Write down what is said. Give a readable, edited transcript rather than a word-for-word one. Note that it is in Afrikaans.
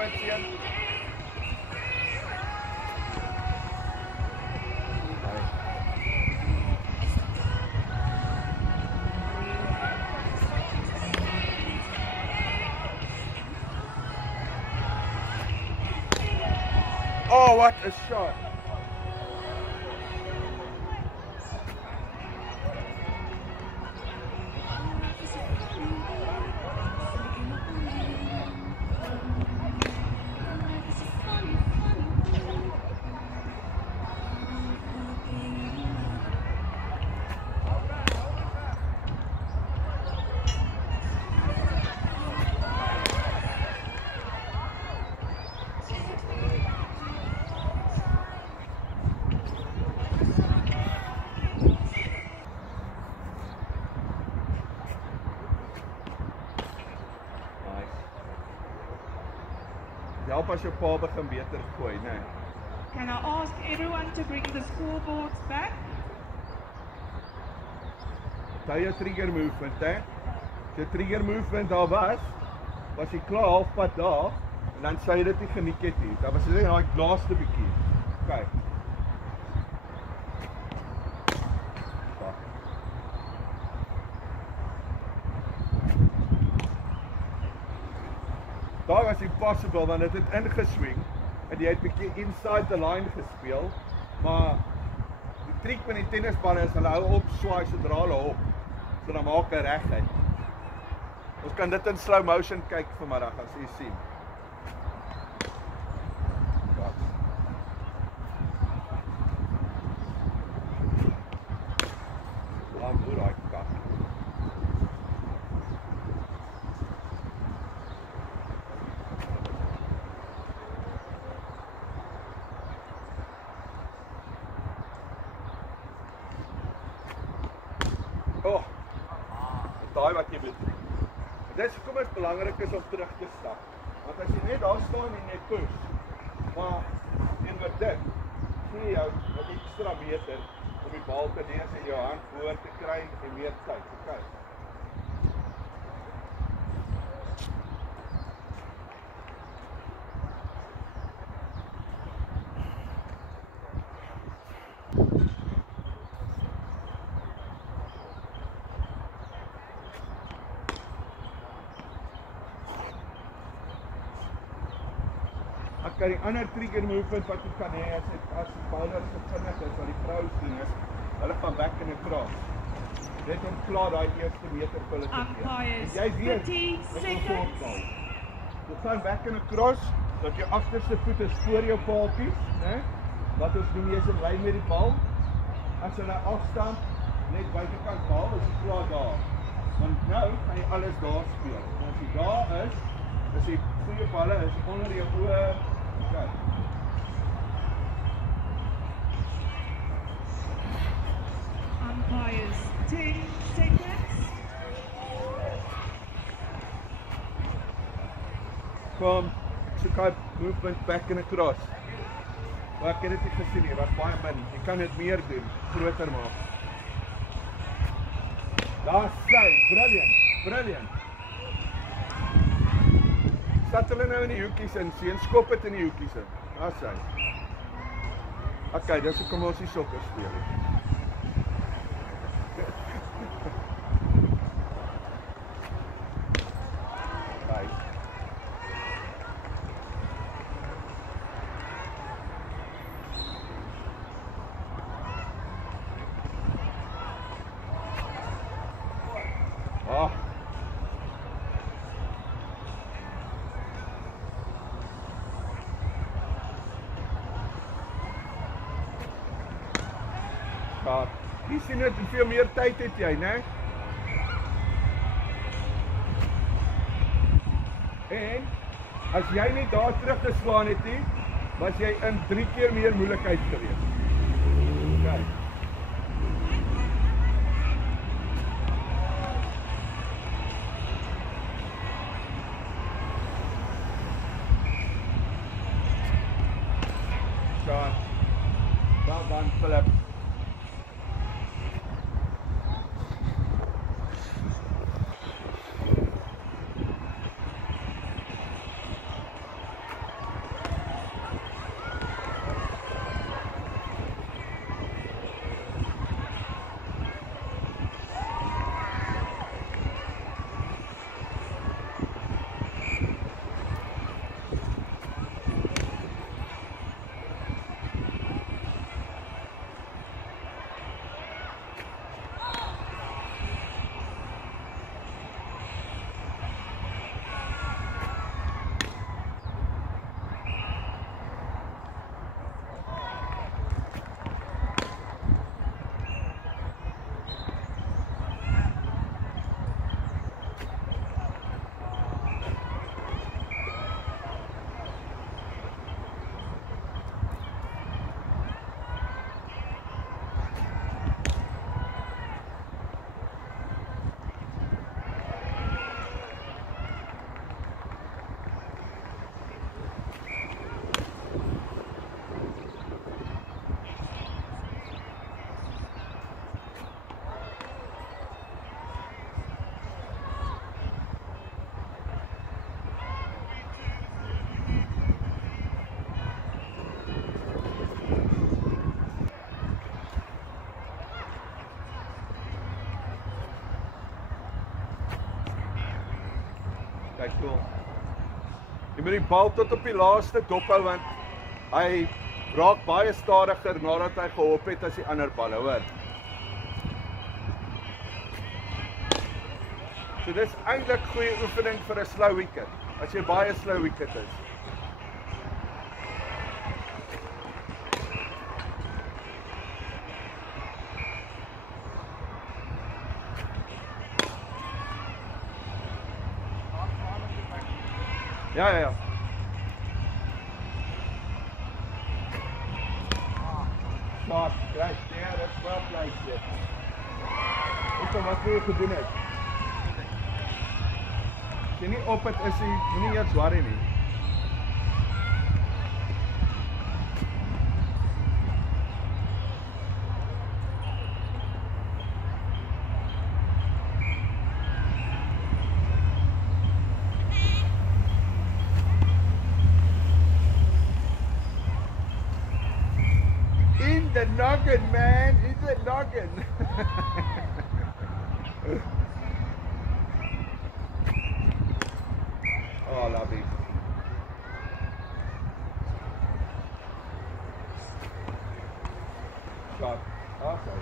movement seun. Oh, what a shot. Help as jou pa begin beter gooi, né? Can I ask everyone to bring the scoreboards back? Onthou jou trigger movement, hè? As jou trigger movement daar was jy klaar halfpad daar, en dan sou jy dit nie geniet het nie. Daar was net daai laaste bietjie. Okay. Daar was impossible, want dit het ingeswing en jy het bietjie inside the line gespeel, maar die trick met die tennisballe is hulle hou op swaai sodra hulle hop, so dan maak hy reguit. Ons kan dit in slow motion kyk vanmiddag as jy sien. Oh, daai wat jy betrek. Dit is hoekom dit belangrik is om terug te stap. Want as jy net daar staan en jy push, maar en met dit, gee jou wat ekstra meter om die bal te neer en jou hand voor te kry en meer tyd. Okay. Die ander trigger movement wat jy kan hê as die bowler gevinnig is, wat die vrouens doen is, hulle gaan back in 'n cross. Net om klaar daai eerste meter vir hulle te gee. Jy weet, 30 seconds. Jy gaan back in 'n cross, dat jou agterste voet is voor jou paaltjies, né? Wat ons noem jy's in lyn met die bal. As hulle afstand net buitekant bal, is jy klaar daar. Want nou gaan jy alles daar speel. En as jy daar is die goeie balle is onder jou oë. Okay. Umpires, 10 seconds. Kom, soek hy movement back in 'n cross. Maar ek het dit nie gesien nie, was baie min. Jy kan dit meer doen, groter maak. Daar sy, brilliant. Stat hulle nou in die hoekies in, sien, skop dit in die hoekies in. Daar sy. Okay, dis hoekom ons nie sokker speel nie. Jy sien net hoeveel meer tyd het jy, né? En as jy nie daar teruggeslaan het nie, was jy in 3 keer meer moeilikheid gewees. Okay. Sean. Well done, Philip. Kyk cool. Jy moet die bal tot op die laaste dop hou want hy raak baie stadiger nadat hy gehop het as die ander balle, hoor. So dis eintlik goeie oefening vir 'n slow wicket, as jy baie slow wicket is. Ja. Shot, kijk, ja, dat is wel pleitje. Ik kan wat je gedoen hebt. Als je niet op het is, je niet iets worry nie. In the noggin, man, in the noggin. Oh, lovely. Shot. Okay.